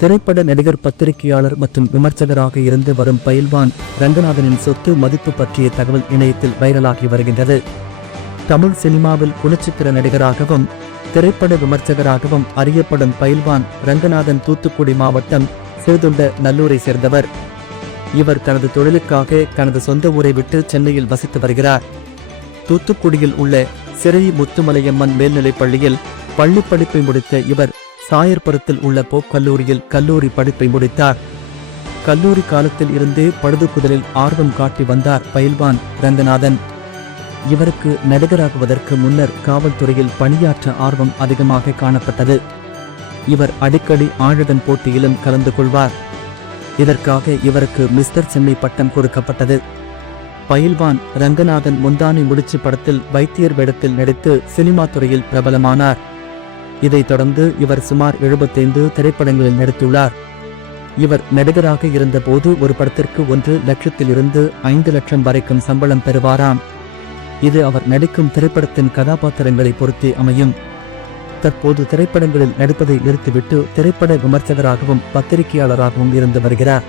திரைப்பட நடிகர், பத்திரிகையாளர் மற்றும் விமர்சகராக இருந்து வரும் பயில்வான் ரங்கநாதனின் சொத்து மதிப்பு பற்றிய தகவல் இணையத்தில் வைரலாகி வருகின்றது. தமிழ் சினிமாவில் குணச்சித்திர நடிகராகவும் திரைப்பட விமர்சகராகவும் அறியப்படும் பயில்வான் ரங்கநாதன் தூத்துக்குடி மாவட்டம் சிறுதுண்ட நல்லூரை சேர்ந்தவர். இவர் தனது தொழிலுக்காக தனது சொந்த ஊரை விட்டு சென்னையில் வசித்து வருகிறார். தூத்துக்குடியில் உள்ள சிறை முத்துமலையம்மன் மேல்நிலைப் பள்ளியில் பள்ளி படிப்பை முடித்த இவர் சாயர்புரத்தில் உள்ள போப் கல்லூரியில் கல்லூரி படிப்பை முடித்தார். கல்லூரி காலத்தில் இருந்தே பழுதுக்குதலில் ஆர்வம் காட்டி வந்தார் பயில்வான் ரங்கநாதன். இவருக்கு நடிகராகுவதற்கு முன்னர் காவல்துறையில் பணியாற்ற ஆர்வம் அதிகமாக காணப்பட்டது. இவர் அடிக்கடி ஆழகன் போட்டியிலும் கலந்து கொள்வார். இதற்காக இவருக்கு மிஸ்டர் சென்னை பட்டம் கொடுக்கப்பட்டது. பயில்வான் ரங்கநாதன் முந்தானை முடிச்சு படத்தில் வைத்தியர் வேடத்தில் நடித்து சினிமா துறையில் பிரபலமானார். இதைத் தொடர்ந்து இவர் சுமார் 75 திரைப்படங்களில் நடித்துள்ளார். இவர் நடிகராக இருந்தபோது ஒரு படத்திற்கு 1 லட்சத்திலிருந்து 5 லட்சம் வரைக்கும் சம்பளம் பெறுவாராம். இது அவர் நடிக்கும் திரைப்படத்தின் கதாபாத்திரங்களை பொறுத்தே அமையும். தற்போது திரைப்படங்களில் நடிப்பதை நிறுத்திவிட்டு திரைப்பட விமர்சகராகவும் பத்திரிகையாளராகவும் இருந்து வருகிறார்.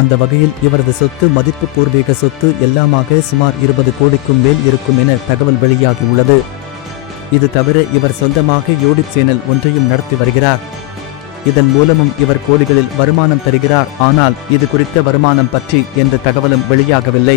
அந்த வகையில் இவரது சொத்து மதிப்பு பூர்வீக சொத்து எல்லாமாக சுமார் 20 கோடிக்கும் மேல் இருக்கும் என தகவல் வெளியாகியுள்ளது. இது தவிர இவர் சொந்தமாக யூடியூப் சேனல் ஒன்றையும் நடத்தி வருகிறார். இதன் மூலமும் இவர் கோடிகளில் வருமானம் தருகிறார். ஆனால் இது குறித்த வருமானம் பற்றி எந்த தகவலும் வெளியாகவில்லை.